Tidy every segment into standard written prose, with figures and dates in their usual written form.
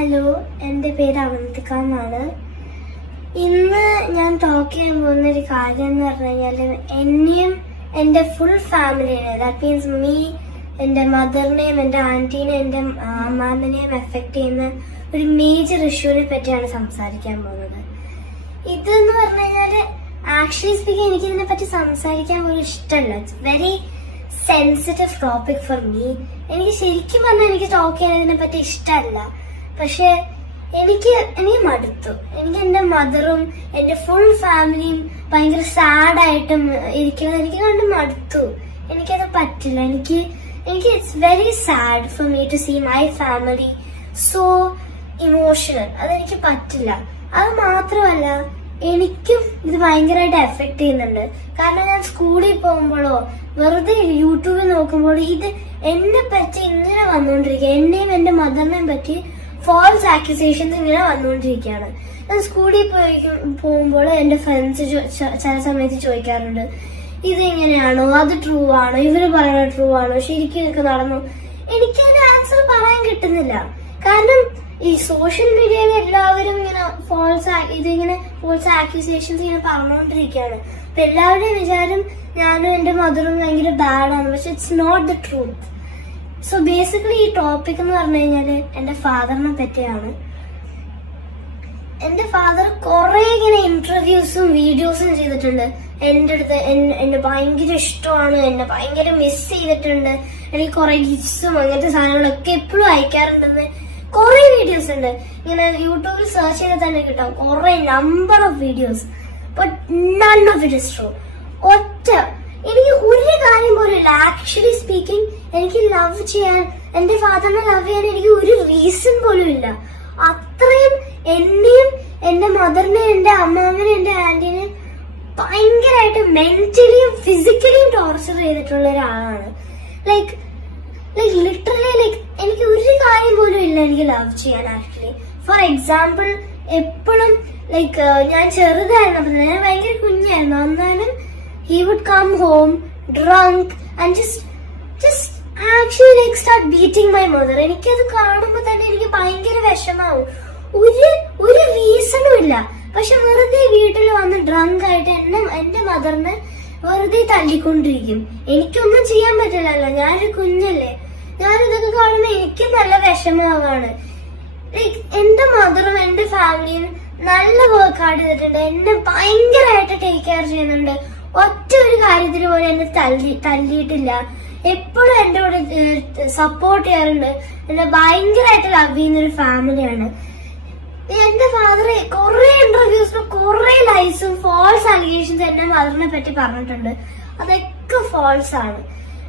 Hello, എൻ്റെ പേര് അവന്തിക എന്നാണ്. ഇന്ന് ഞാൻ ടോക്ക് ചെയ്യാൻ പോകുന്ന ഒരു കാര്യം എന്ന് പറഞ്ഞു കഴിഞ്ഞാൽ എന്നെയും എൻ്റെ ഫുൾ ഫാമിലിനെ, ദാറ്റ് മീൻസ് മീ, എൻ്റെ മദറിനെയും എൻ്റെ ആൻറ്റീനെയും എൻ്റെ അമ്മാമ്മനെയും എഫക്ട് ചെയ്യുന്ന ഒരു മേജർ ഇഷ്യൂവിനെ പറ്റിയാണ് സംസാരിക്കാൻ പോകുന്നത്. ഇതെന്ന് പറഞ്ഞു കഴിഞ്ഞാൽ ആക്ച്വലി സ്പീക്കിംഗ് എനിക്ക് ഇതിനെ പറ്റി സംസാരിക്കാൻ പോലും ഇഷ്ടമല്ല. It's very sensitive topic for me. എനിക്ക് ശരിക്കും പറഞ്ഞാൽ എനിക്ക് ടോക്ക് ചെയ്യാൻ ഇതിനെ പറ്റി ഇഷ്ടമല്ല. പക്ഷെ എനിക്ക് മടുത്തു. എനിക്ക് എൻ്റെ മദറും എൻ്റെ ഫുൾ ഫാമിലിയും ഭയങ്കര സാഡായിട്ടും ഇരിക്കുന്നത് എനിക്ക് കണ്ട് മടുത്തു. എനിക്കത് പറ്റില്ല. എനിക്ക് it's very sad for me to see my family so emotional. അതെനിക്ക് പറ്റില്ല. അത് മാത്രമല്ല, എനിക്കും ഇത് ഭയങ്കരമായിട്ട് എഫക്ട് ചെയ്യുന്നുണ്ട്. കാരണം ഞാൻ സ്കൂളിൽ പോകുമ്പോഴോ വെറുതെ യൂട്യൂബിൽ നോക്കുമ്പോഴോ ഇത് എന്നെ പറ്റി ഇങ്ങനെ വന്നുകൊണ്ടിരിക്കുക. എന്നെയും എൻ്റെ മദറിനെയും പറ്റി ഫോൾസ് ആക്യൂസേഷൻസ് ഇങ്ങനെ വന്നുകൊണ്ടിരിക്കുകയാണ്. ഞാൻ സ്കൂളിൽ പോകുമ്പോൾ എൻ്റെ ഫ്രണ്ട്സ് ചില സമയത്ത് ചോദിക്കാറുണ്ട്, ഇത് എങ്ങനെയാണോ, അത് ട്രൂ ആണോ, ഇവര് പറയുന്നത് ട്രൂ ആണോ, ശരിക്കും ഇതൊക്കെ നടന്നു. എനിക്കതിന്റെ ആൻസർ പറയാൻ കിട്ടുന്നില്ല. കാരണം ഈ സോഷ്യൽ മീഡിയയിൽ എല്ലാവരും ഇങ്ങനെ ഫോൾസ് ആക്യൂസേഷൻസ് ഇങ്ങനെ പറഞ്ഞുകൊണ്ടിരിക്കുകയാണ്. അപ്പൊ എല്ലാവരുടെയും വിചാരം ഞാനും എൻ്റെ മദറും ഭയങ്കര ബാഡാണ്. പക്ഷെ it's not the truth. So basically ഈ ടോപ്പിക് എന്ന് പറഞ്ഞു കഴിഞ്ഞാല് എൻ്റെ ഫാദറിനെ പറ്റിയാണ്. എൻ്റെ ഫാദർ കുറെ ഇങ്ങനെ ഇന്റർവ്യൂസും വീഡിയോസും ചെയ്തിട്ടുണ്ട്. എൻ്റെ അടുത്ത് എന്നെ ഭയങ്കര ഇഷ്ടമാണ്, എന്നെ ഭയങ്കര മിസ് ചെയ്തിട്ടുണ്ട്, എനിക്ക് കുറെ ഗിഫ്റ്റ്സും അങ്ങനത്തെ സാധനങ്ങളൊക്കെ എപ്പോഴും അയക്കാറുണ്ടെന്ന് കുറെ വീഡിയോസ് ഉണ്ട്. ഇങ്ങനെ യൂട്യൂബിൽ സെർച്ച് ചെയ്താൽ തന്നെ കിട്ടാം കുറെ number of videos. But none of it is true. എനിക്ക് ഒരു കാര്യം പോലും ഇല്ല. ആക്ച്വലി സ്പീക്കിംഗ്, എനിക്ക് ലവ് ചെയ്യാൻ, എന്റെ ഫാദറിനെ ലവ് ചെയ്യാൻ എനിക്ക് ഒരു റീസൺ പോലും ഇല്ല. അത്രയും എന്നെയും എന്റെ മദറിനെ, എന്റെ അമ്മാവനെ, എന്റെ ആന്റിനെ ഭയങ്കരമായിട്ട് മെന്റലിയും ഫിസിക്കലിയും ടോർച്ചർ ചെയ്തിട്ടുള്ള ഒരാളാണ്. ലൈക്ക് ലിറ്ററലി എനിക്ക് ഒരു കാര്യം പോലും ഇല്ല എനിക്ക് ലവ് ചെയ്യാൻ. ആക്ച്വലി ഫോർ എക്സാമ്പിൾ, എപ്പോഴും ഞാൻ ചെറുതായിരുന്നപ്പോൾ, ഞാൻ ഭയങ്കര കുഞ്ഞായിരുന്നു, എന്നാലും he would come home drunk and just actually start beating my mother. എനിക്കത് കാണുമ്പോൾ തന്നെ എനിക്ക് ഭയങ്കര വിഷമാവും. ഒരു റീസണും ഇല്ല. പക്ഷെ വെറുതെ വീട്ടിൽ വന്ന് ഡ്രങ്ക് ആയിട്ട് എന്റെ മദറിനെ വെറുതെ തല്ലിക്കൊണ്ടിരിക്കും. എനിക്കൊന്നും ചെയ്യാൻ പറ്റില്ലല്ലോ, ഞാനൊരു കുഞ്ഞല്ലേ. ഞാനിതൊക്കെ കാണുമ്പോൾ എനിക്ക് നല്ല വിഷമാവാണ്. എന്റെ മദറും എന്റെ ഫാമിലിയും നല്ല വർക്ക് ഹാർഡ് ചെയ്തിട്ടുണ്ട്. എന്നെ ഭയങ്കരമായിട്ട് ടേക്ക് കെയർ ചെയ്യുന്നുണ്ട്. ഒറ്റ ഒരു കാര്യത്തിന് പോലെ എന്നെ തല്ലിയിട്ടില്ല. എപ്പോഴും എന്റെ കൂടെ സപ്പോർട്ട് ചെയ്യാറുണ്ട്. എന്നെ ഭയങ്കരമായിട്ട് ലവ് ചെയ്യുന്ന ഒരു ഫാമിലിയാണ്. എന്റെ ഫാദർ കുറെ ഇന്റർവ്യൂസിലും കുറെ ലൈസും ഫോൾസ് അലിഗേഷൻസ് എന്റെ മദറിനെ പറ്റി പറഞ്ഞിട്ടുണ്ട്. അതൊക്കെ ഫോൾസ് ആണ്.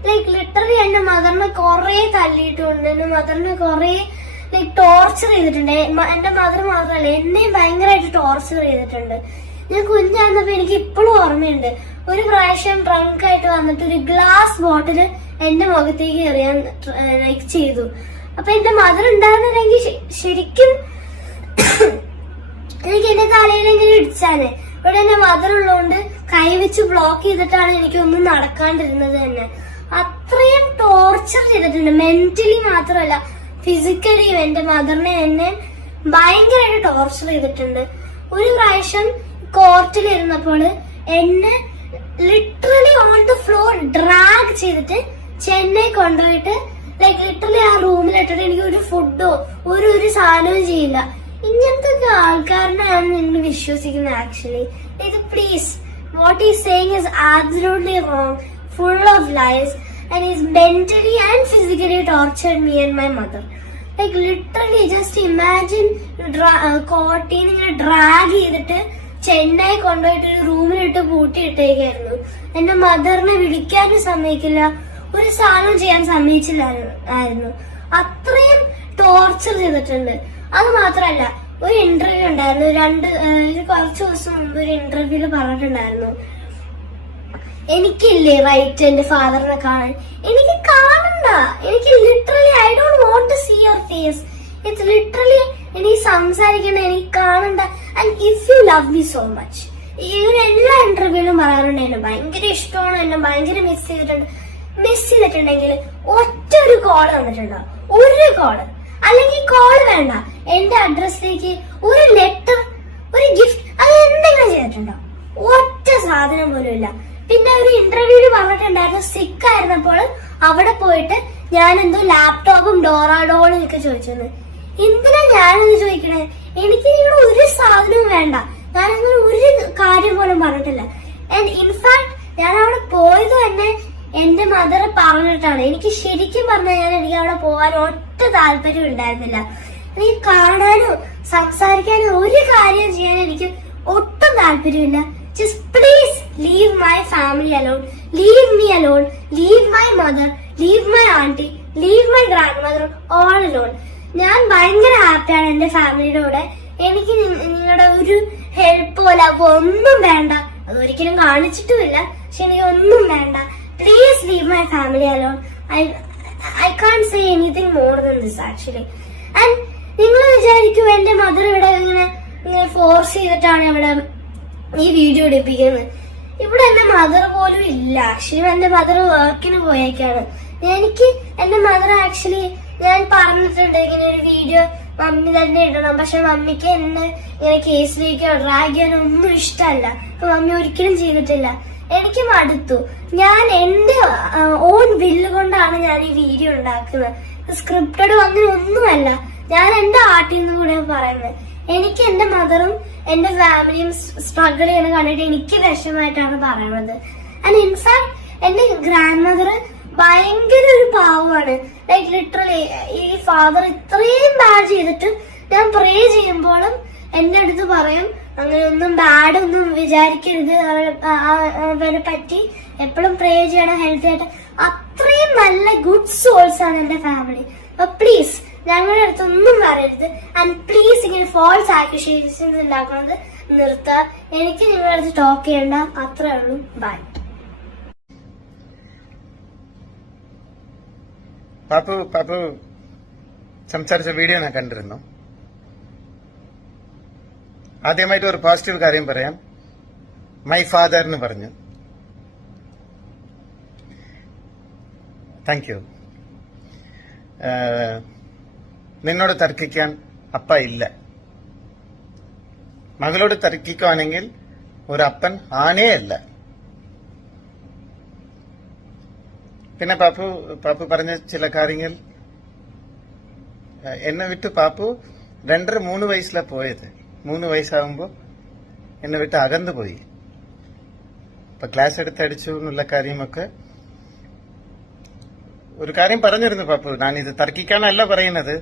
ലിറ്ററലി എന്റെ മദറിനെ കുറെ തല്ലിയിട്ടുണ്ട്. എന്റെ മദറിനെ കുറെ ടോർച്ചർ ചെയ്തിട്ടുണ്ട്. എന്റെ മദർ മാത്രമല്ല, എന്നെയും ഭയങ്കരമായിട്ട് ടോർച്ചർ ചെയ്തിട്ടുണ്ട്. ഞാൻ കുഞ്ഞായിരുന്നപ്പോ എനിക്ക് ഇപ്പോഴും ഓർമ്മയുണ്ട്, ഒരു പ്രാവശ്യം ഡ്രങ്ക് ആയിട്ട് വന്നിട്ട് ഒരു ഗ്ലാസ് ബോട്ടില് എന്റെ മുഖത്തേക്ക് എറിയാൻ ചെയ്തു. അപ്പൊ എന്റെ മദർ ഉണ്ടായിരുന്നില്ലെങ്കിൽ ശരിക്കും എനിക്ക് എന്റെ തലയിലെങ്കിലും ഇടിച്ചാനെ. ഇവിടെ എന്റെ മദർ ഉള്ളതുകൊണ്ട് കൈവച്ച് ബ്ലോക്ക് ചെയ്തിട്ടാണ് എനിക്കൊന്നും നടക്കാണ്ടിരുന്നത് തന്നെ. അത്രയും ടോർച്ചർ ചെയ്തിട്ടുണ്ട്. മെന്റലി മാത്രമല്ല, ഫിസിക്കലിയും എന്റെ മദറിനെ എന്നെ ഭയങ്കരമായിട്ട് ടോർച്ചർ ചെയ്തിട്ടുണ്ട്. ഒരു പ്രാവശ്യം കോർട്ടിലിരുന്നപ്പോൾ എന്നെ literally on the floor drag ചെയ്തിട്ട് ചെന്നൈ കൊണ്ടുപോയിട്ട് ലിറ്ററലി ആ റൂമിലിട്ടിട്ട് എനിക്ക് ഒരു ഫുഡോ ഒരു സാധനവും ചെയ്യില്ല. ഇങ്ങനത്തെ ആൾക്കാരനെ ഞാൻ നിങ്ങൾ വിശ്വസിക്കുന്നത്. ആക്ച്വലി ഇത് please, what is saying is absolutely wrong, full of lies, and is mentally and physically tortured me and my mother. Literally just imagine, കോട്ടയിൽ ഇങ്ങനെ ഡ്രാഗ് ചെയ്തിട്ട് ചെന്നൈ കൊണ്ടുപോയിട്ട് ഒരു റൂമിലിട്ട് പൂട്ടിയിട്ടേക്കായിരുന്നു. എന്റെ മദറിനെ വിളിക്കാനും സമ്മതിക്കില്ല, ഒരു സാധനം ചെയ്യാൻ സമ്മതിച്ചില്ലായിരുന്നു. അത്രയും ടോർച്ചർ ചെയ്തിട്ടുണ്ട്. അത് മാത്രല്ല, ഒരു ഇന്റർവ്യൂ ഉണ്ടായിരുന്നു, കുറച്ച് ദിവസം മുമ്പ് ഒരു ഇന്റർവ്യൂല് പറഞ്ഞിട്ടുണ്ടായിരുന്നു, എനിക്കില്ലേ റൈറ്റ് എന്റെ ഫാദറിനെ കാണാൻ. എനിക്ക് കാണണ്ട. എനിക്ക് literally I don't want to see your face. It's literally എനിക്ക് സംസാരിക്കണ്ട, എനിക്ക് കാണണ്ട. And if you love me so much, ഇവര് എല്ലാ ഇന്റർവ്യൂലും പറയാറുണ്ട് എന്നെ ഭയങ്കര ഇഷ്ടമാണ്, എന്നെ ഭയങ്കര മിസ് ചെയ്തിട്ടുണ്ടെങ്കിൽ ഒറ്റ ഒരു കോള് തന്നിട്ടുണ്ടോ, ഒരു കോള്. അല്ലെങ്കിൽ കോൾ വേണ്ട, എന്റെ അഡ്രസ്സിലേക്ക് ഒരു ലെറ്റർ, ഒരു ഗിഫ്റ്റ്, അത് എന്തെങ്കിലും ചെയ്തിട്ടുണ്ടോ? ഒറ്റ സാധനം പോലും ഇല്ല. പിന്നെ ഒരു ഇന്റർവ്യൂല് പറഞ്ഞിട്ടുണ്ടായിരുന്നു സിക്ക് ആയിരുന്നപ്പോൾ അവിടെ പോയിട്ട് ഞാൻ എന്തോ ലാപ്ടോപ്പും ഡോറാഡോളും ഒക്കെ ചോദിച്ചെന്ന്. എന്തിനാ ഞാനത് ചോദിക്കണേ? എനിക്ക് നിങ്ങളുടെ ഒരു സാധനവും വേണ്ട. ഞാനങ്ങനെ ഒരു കാര്യം പോലും പറഞ്ഞിട്ടില്ല. ആൻഡ് ഇൻഫാക്ട് ഞാൻ അവിടെ പോയത് തന്നെ എന്റെ മദർ പറഞ്ഞിട്ടാണ്. എനിക്ക് ശരിക്കും പറഞ്ഞു കഴിഞ്ഞാൽ എനിക്ക് അവിടെ പോകാൻ ഒറ്റ താല്പര്യം ഉണ്ടായിരുന്നില്ല. എനിക്ക് കാണാനോ സംസാരിക്കാനോ ഒരു കാര്യം ചെയ്യാൻ എനിക്ക് ഒട്ടും താല്പര്യമില്ല. Just please leave my family alone, leave me alone, leave my mother, leave my aunty, leave my grand mother all alone. ഞാൻ ഭയങ്കര ഹാപ്പിയാണ് എന്റെ ഫാമിലിയുടെ കൂടെ. എനിക്ക് നിങ്ങളുടെ ഒരു ഹെൽപ്പോ ലവോ ഒന്നും വേണ്ട. അതൊരിക്കലും കാണിച്ചിട്ടുമില്ല. പക്ഷെ എനിക്ക് ഒന്നും വേണ്ട. Please leave my family alone. I can't say anything more than this actually. And നിങ്ങൾ വിചാരിക്കും എന്റെ മദർ ഇവിടെ ഇങ്ങനെ ഫോഴ്സ് ചെയ്തിട്ടാണ് ഇവിടെ ഈ വീഡിയോ എടുപ്പിക്കുന്നത്. ഇവിടെ എന്റെ മദർ പോലും ഇല്ല. ആക്ച്വലി എന്റെ മദർ വർക്കിന് പോയേക്കാണ്. എനിക്ക് എന്റെ മദർ ആക്ച്വലി ഞാൻ പറഞ്ഞിട്ടുണ്ട് ഇങ്ങനെ ഒരു വീഡിയോ മമ്മി തന്നെ ഇടണം. പക്ഷെ മമ്മിക്ക് എന്നെ ഇങ്ങനെ കേസിലേക്കോ ഡ്രാഗ് ചെയ്യാനോ ഒന്നും ഇഷ്ടമല്ല. അപ്പൊ മമ്മി ഒരിക്കലും ചെയ്തിട്ടില്ല. എനിക്ക് മടുത്തു. ഞാൻ എന്റെ ഓൺ വില്ല് കൊണ്ടാണ് ഞാൻ ഈ വീഡിയോ ഉണ്ടാക്കുന്നത്. സ്ക്രിപ്റ്റഡോ അങ്ങനെ ഒന്നുമല്ല. ഞാൻ എന്റെ ആർട്ടിൽ നിന്ന് കൂടെ പറയുന്നത്. എനിക്ക് എന്റെ മദറും എന്റെ ഫാമിലിയും സ്ട്രഗിൾ ചെയ്യുന്ന കണ്ടിട്ട് എനിക്ക് വിഷമമായിട്ടാണ് പറയുന്നത്. ആൻഡ് ഇൻഫാക്ട് എന്റെ ഗ്രാൻഡ് മദർ ഭയങ്കര ഒരു പാവമാണ്. ലൈക്ക് ലിറ്ററലി ഈ ഫാദർ ഇത്രയും ബാഡ് ചെയ്തിട്ട് ഞാൻ പ്രേ ചെയ്യുമ്പോഴും എന്റെ അടുത്ത് പറയും അങ്ങനെ ഒന്നും ബാഡ് ഒന്നും വിചാരിക്കരുത്, അവരെ പറ്റി എപ്പോഴും പ്രേ ചെയ്യണം ഹെൽത്തി ആയിട്ട്. അത്രയും നല്ല ഗുഡ് സോൾസ് ആണ് എന്റെ ഫാമിലി. അപ്പൊ പ്ലീസ് ഞങ്ങളുടെ അടുത്തൊന്നും പറയരുത്. ആൻഡ് പ്ലീസ് ഇങ്ങനെ ഫോൾസ് ആക്യൂസേഷൻസ് ഉണ്ടാക്കുന്നത് നിർത്തുക. എനിക്ക് നിങ്ങളുടെ അടുത്ത് ടോക്ക് ചെയ്യണ്ട. അത്രേ ഉള്ളൂ. ബൈ. പാപ്പു സംസാരിച്ച വീഡിയോ ഞാൻ കണ്ടിരുന്നു. ആദ്യമായിട്ട് ഒരു പോസിറ്റീവ് കാര്യം പറയാം. മൈ ഫാദർ എന്ന് പറഞ്ഞു. Thank you. നിന്നോട് തർക്കിക്കാൻ അപ്പ ഇല്ല. മകളോട് തർക്കിക്കുവാണെങ്കിൽ ഒരു അപ്പൻ ആനേ അല്ല. പിന്നെ പാപ്പു പറഞ്ഞ ചില കാര്യങ്ങൾ എന്നെ വിട്ട് പാപ്പു 2.5-3 വയസ്സിലാണ് പോയത്. 3 വയസ്സാകുമ്പോ എന്നെ വിട്ട് അകന്നു പോയി. ഇപ്പൊ ക്ലാസ് എടുത്തടിച്ചു എന്നുള്ള കാര്യമൊക്കെ ഒരു കാര്യം പറഞ്ഞിരുന്നു പാപ്പു. ഞാനിത് തർക്കിക്കാനല്ല പറയുന്നത്.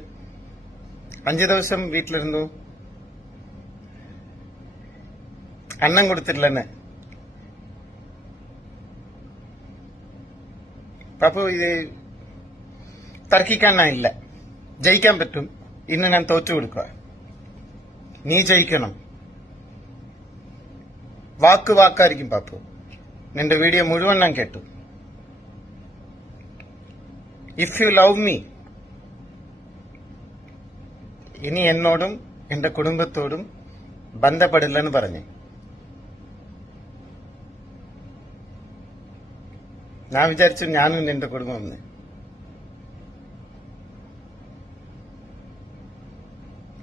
5 ദിവസം വീട്ടിലിരുന്നു, അന്നം കൊടുത്തിട്ടില്ലെന്ന്. പാപ്പു ഇത് തർക്കിക്കാനില്ല. ജയിക്കാൻ പറ്റും. ഇന്ന് ഞാൻ തോറ്റു കൊടുക്കുക. നീ ജയിക്കണം. വാക്കായിരിക്കും പാപ്പു. നിന്റെ വീഡിയോ മുഴുവൻ ഞാൻ കേട്ടു. ഇഫ് യു ലവ് മീ, ഇനി എന്നോടും എന്റെ കുടുംബത്തോടും ബന്ധപ്പെടില്ലെന്ന് പറഞ്ഞു. ഞാൻ വിചാരിച്ചു ഞാനും നിന്റെ കുടുംബം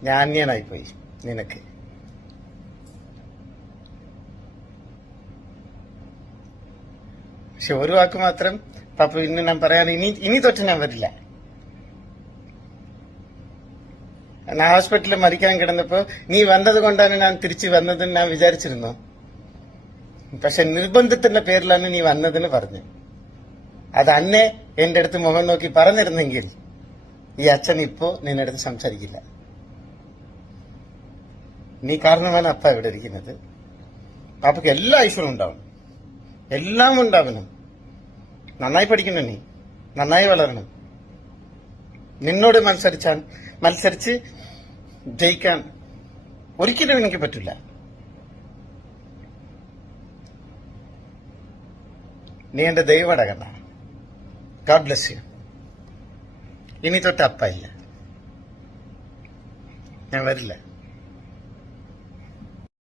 ഞാൻ അന്യനായിപ്പോയി നിനക്ക്. പക്ഷെ ഒരു വാക്ക് മാത്രം പാപ്പു ഇന്ന് ഞാൻ പറയാൻ ഇനി തൊട്ട് ഞാൻ വരില്ല. ഞാൻ ഹോസ്പിറ്റലിൽ മരിക്കാൻ കിടന്നപ്പോ നീ വന്നത് കൊണ്ടാണ് ഞാൻ തിരിച്ചു വന്നതെന്ന് ഞാൻ വിചാരിച്ചിരുന്നു. പക്ഷെ നിർബന്ധത്തിന്റെ പേരിലാണ് നീ വന്നതെന്ന് പറഞ്ഞു. അത് അന്നെ എന്റെ അടുത്ത് മുഖം നോക്കി പറഞ്ഞിരുന്നെങ്കിൽ ഈ അച്ഛൻ ഇപ്പോ നിന്റെ അടുത്ത് സംസാരിക്കില്ല. നീ കാരണമാണ് അപ്പ ഇവിടെ ഇരിക്കുന്നത്. പാപ്പയ്ക്ക് എല്ലാ ഐശ്വര്യം ഉണ്ടാവണം, എല്ലാം ഉണ്ടാവണം. നന്നായി പഠിക്കണം, നീ നന്നായി വളരണം. നിന്നോട് മത്സരിച്ച് ജയിക്കാൻ ഒരിക്കലും എനിക്ക് പറ്റില്ല. നീ എന്റെ ദൈവടകണ്ട. God bless you. ഇനി തൊട്ട് അപ്പ ഇല്ല, ഞാൻ വരില്ല.